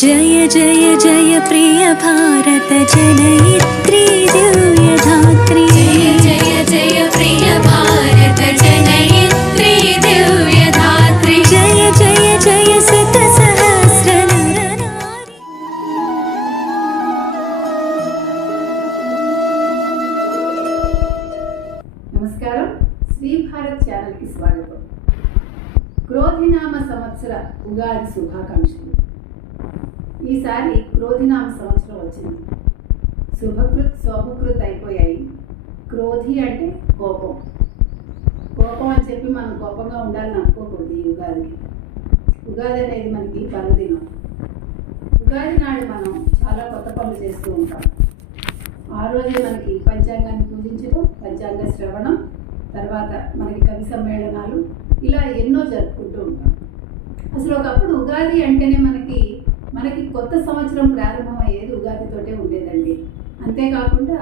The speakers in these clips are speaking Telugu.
जय जय जय प्रिय भारत जनयित्री दिव्यधात्री। जय जय जय प्रिय भारत जनयित्री दिव्यधात्री। जय जय जय शत सहस्र नर नारी। నమస్కారం, శ్రీ భారత్ ఛానల్ కి స్వాగతం. క్రోధినామ సంవత్సర ఉగాది శుభాకాంక్షలు. ఈసారి క్రోధినామ సంవత్సరం వచ్చింది. శుభకృత్ శోభకృత్ అయిపోయాయి. క్రోధి అంటే కోపం. కోపం అని చెప్పి మనం కోపంగా ఉండాలని అనుకోకూడదు. ఈ ఉగాది అనేది మనకి పర్వదినం. ఉగాది నాడు మనం చాలా కొత్త పనులు చేస్తూ ఉంటాం. ఆ రోజే మనకి పంచాంగాన్ని పూజించడం, పంచాంగ శ్రవణం, తర్వాత మనకి కవి సమ్మేళనాలు, ఇలా ఎన్నో జరుపుకుంటూ ఉంటాం. అసలు ఒకప్పుడు ఉగాది అంటేనే మనకి కొత్త సంవత్సరం ప్రారంభం అయ్యేది ఉగాదితోటే ఉండేదండి. అంతేకాకుండా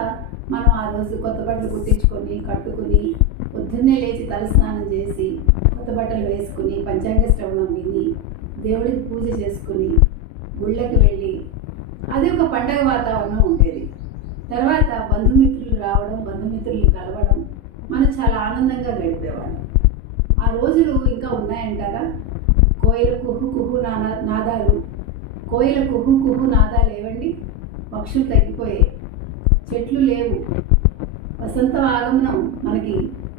మనం ఆ రోజు కొత్త బట్టలు కుట్టించుకొని కట్టుకుని పొద్దున్నే లేచి తలస్నానం చేసి కొత్త బట్టలు వేసుకుని పంచాంగ శ్రవణం విని దేవుడికి పూజ చేసుకుని గుళ్ళకి వెళ్ళి అది ఒక పండగ వాతావరణం ఉండేది. తర్వాత బంధుమిత్రులు రావడం, బంధుమిత్రులు కలవడం, మనం చాలా ఆనందంగా గడిపేవాళ్ళం. ఆ రోజులు ఇంకా ఉన్నాయంటారా? కోయిల కుహు కుహు నాదాలు, కోయిల కుహు కుహు నాదాలు ఏవండి? పక్షులు తగ్గిపోయాయి, చెట్లు లేవు. వసంత ఆగమనం మనకి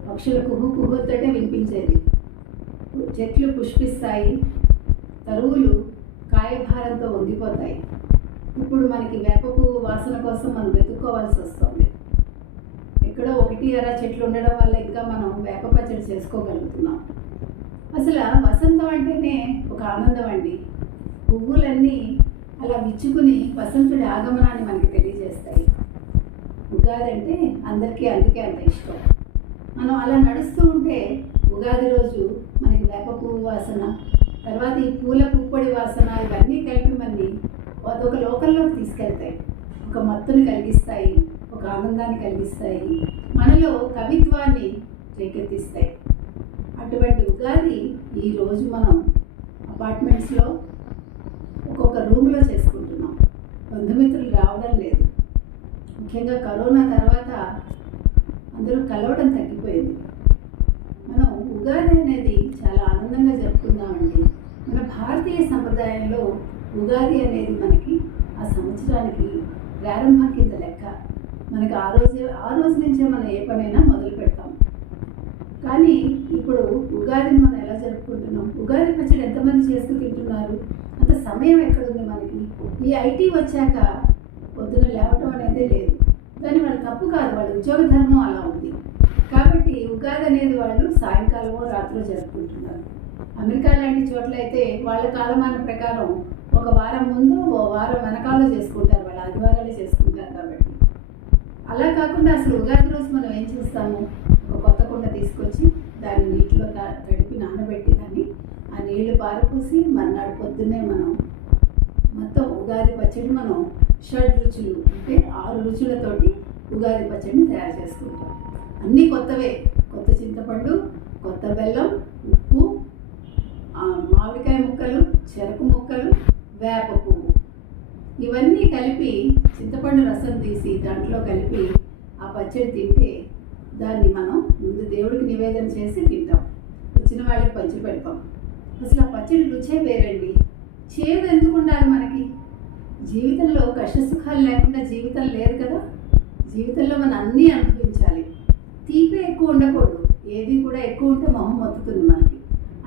పక్షుల కుహు కుహుతోటే వినిపించేది. చెట్లు పుష్పిస్తాయి, తరువులు కాయభారంతో వంగిపోతాయి. ఇప్పుడు మనకి వేప పువ్వు వాసన కోసం మనం వెతుక్కోవాల్సి వస్తుంది. ఎక్కడో ఒకటి అరా చెట్లు ఉండడం వల్ల ఇంకా మనం వేప పచ్చడి చేసుకోగలుగుతున్నాం. అసలు వసంతం అంటేనే ఒక ఆనందం అండి. పువ్వులన్నీ అలా విచ్చుకుని వసంతుడి ఆగమనాన్ని మనకి తెలియజేస్తాయి. ఉగాది అంటే అందరికీ అందుకే అంత ఇష్టం. మనం అలా నడుస్తూ ఉంటే ఉగాది రోజు మనకి వేప పువ్వు వాసన, తర్వాత ఈ పూల పుప్పొడి వాసన, ఇవన్నీ కలిపి మనని అదొక లోకంలోకి తీసుకెళ్తాయి. ఒక మత్తుని కలిగిస్తాయి, ఒక ఆనందాన్ని కలిగిస్తాయి, మనలో కవిత్వాన్ని రేకెత్తిస్తాయి. అటువంటి ఉగాది ఈరోజు మనం అపార్ట్మెంట్స్లో ఒక్కొక్క రూమ్లో చేసుకుంటున్నాం. బంధుమిత్రులు రావడం లేదు. ముఖ్యంగా కరోనా తర్వాత అందరూ కలవడం తగ్గిపోయింది. మనం ఉగాది అనేది చాలా ఆనందంగా జరుపుకుందామండి. మన భారతీయ సంప్రదాయంలో ఉగాది అనేది మనకి ఆ సంవత్సరానికి ప్రారంభం కింద లెక్క. మనకి ఆ రోజు నుంచే మనం ఏ పనైనా మొదలు పెడతాం. కానీ ఇప్పుడు ఉగాదిని మనం ఎలా జరుపుకుంటున్నాం? ఉగాది పచ్చడి ఎంతమంది చేస్తూ తింటున్నారు? అంత సమయం ఎక్కడుంది మనకి? ఈ ఐటీ వచ్చాక పొద్దున లేవటం అనేది లేదు. కానీ వాళ్ళ తప్పు కాదు, వాళ్ళ ఉద్యోగ ధర్మం అలా ఉంది. కాబట్టి ఉగాది అనేది వాళ్ళు సాయంకాలమో రాత్రిలో జరుపుకుంటున్నారు. అమెరికా లాంటి చోట్ల అయితే వాళ్ళ కాలమాన ప్రకారం ఒక వారం ముందు ఓ వారం వెనకాలో చేసుకుంటారు. వాళ్ళ ఆదివారాలే చేసుకుంటారు. కాబట్టి అలా కాకుండా అసలు ఉగాది రోజు మనం ఏం చేస్తాము? ఒక కొత్త కుండ తీసుకొచ్చి దాన్ని నీటిలో తడిపి నానబెట్టి దాన్ని ఆ నీళ్లు పారపోసి మర్నాడు పొద్దున్నే మనం మొత్తం ఉగాది పచ్చడి మనం షడ్ రుచులు అంటే 6 రుచులతోటి ఉగాది పచ్చడిని తయారు చేసుకుంటాం. అన్నీ కొత్తవే. కొత్త చింతపండు, కొత్త బెల్లం, ఉప్పు, మామిడికాయ ముక్కలు, చెరకు ముక్కలు, వేప పువ్వు, ఇవన్నీ కలిపి చింతపండు రసం తీసి దాంట్లో కలిపి ఆ పచ్చడి తింటే దాన్ని మనం ముందు దేవుడికి నివేదన చేసి తింటాం. వచ్చిన వాళ్ళకి పంచి పెడతాం. అసలు ఆ పచ్చడి రుచే వేరండి. చేదు ఎందుకు ఉండాలి మనకి? జీవితంలో కష్టసుఖాలు లేకుండా జీవితం లేదు కదా. జీవితంలో మనం అన్నీ అనుభవించాలి. తీపే ఎక్కువ ఉండకూడదు. ఏది కూడా ఎక్కువ ఉంటే మొహం మొత్తుతుంది మనకి.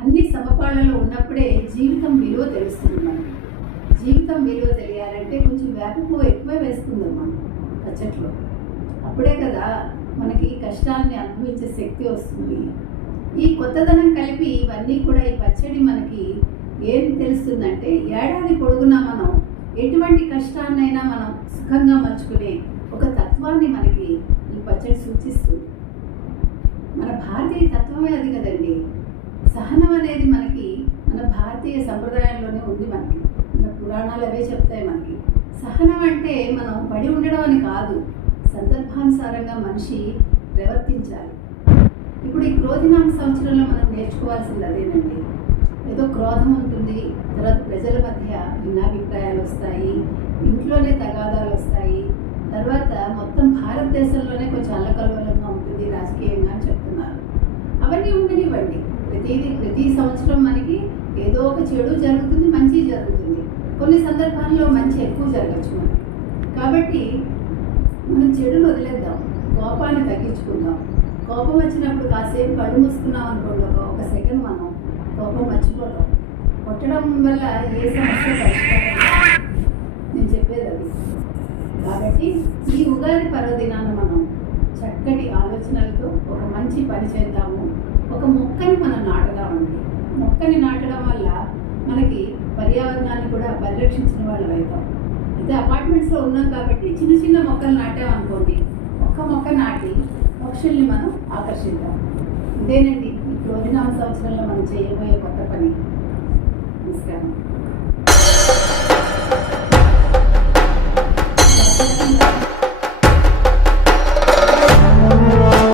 అన్ని సమపాళ్ళలో ఉన్నప్పుడే జీవితం విలువ తెలుస్తుంది మనకి. జీవితం విలువ తెలియాలంటే కొంచెం వేప పువ్వు ఎక్కువే వేసుకుందాం మనం పచ్చట్లో. అప్పుడే కదా మనకి కష్టాలని అనుభవించే శక్తి వస్తుంది. ఈ కొత్తదనం కలిపి ఇవన్నీ కూడా ఈ పచ్చడి మనకి ఏం తెలుస్తుందంటే ఏడాది పొడుగునా మనం ఎటువంటి కష్టాన్నైనా మనం సుఖంగా మలుచుకునే ఒక తత్వాన్ని మనకి ఈ పచ్చడి సూచిస్తుంది. మన భారతీయ తత్వమే అది కదండి. సహనం అనేది మనకి మన భారతీయ సంప్రదాయంలోనే ఉంది. మనకి మన పురాణాలు అవే చెప్తాయి మనకి. సహనం అంటే మనం పడి ఉండడం అని కాదు, సందర్భానుసారంగా మనిషి ప్రవర్తించాలి. ఇప్పుడు ఈ క్రోధినామ సంవత్సరంలో మనం నేర్చుకోవాల్సింది అదేనండి. ఏదో క్రోధం ఉంటుంది, తర్వాత ప్రజల మధ్య భిన్నాభిప్రాయాలు వస్తాయి, ఇంట్లోనే తగాదాలు వస్తాయి, తర్వాత మొత్తం భారతదేశంలోనే కొంచెం అల్లకల్లోలంగా ఉంటుంది రాజకీయంగా అని చెప్తున్నారు. అవన్నీ ఉండనివ్వండి. ప్రతి సంవత్సరం మనకి ఏదో ఒక చెడు జరుగుతుంది, మంచి జరుగుతుంది. కొన్ని సందర్భాల్లో మంచి ఎక్కువ జరగచ్చు మనకి. కాబట్టి మనం చెడును వదిలేద్దాం, కోపాన్ని తగ్గించుకుందాం. కోపం వచ్చినప్పుడు కాసేపు కళ్ళు మూసుకున్నాం అనుకోండి, ఒక సెకండ్ మనం కోపం మర్చిపోతాం. కొట్టడం వల్ల ఏ సమస్య పరిష్కారం నేను చెప్పేది అది. కాబట్టి ఈ ఉగాది పర్వదినాన మనం చక్కటి ఆలోచనలతో ఒక మంచి పని చేద్దాము. ఒక మొక్కని మనం నాటదామండి. మొక్కని నాటడం వల్ల మనకి పర్యావరణాన్ని కూడా పరిరక్షించిన వాళ్ళు అవుతాం. అయితే అపార్ట్మెంట్స్లో ఉన్నాం కాబట్టి చిన్న చిన్న మొక్కలు నాటామనుకోండి, ఒక్క మొక్క నాటి పక్షుల్ని మనం ఆకర్షిద్దాం. ఇదేనండి ఈ క్రోధినామ సంవత్సరంలో మనం చేయబోయే కొత్త పని. నమస్కారం.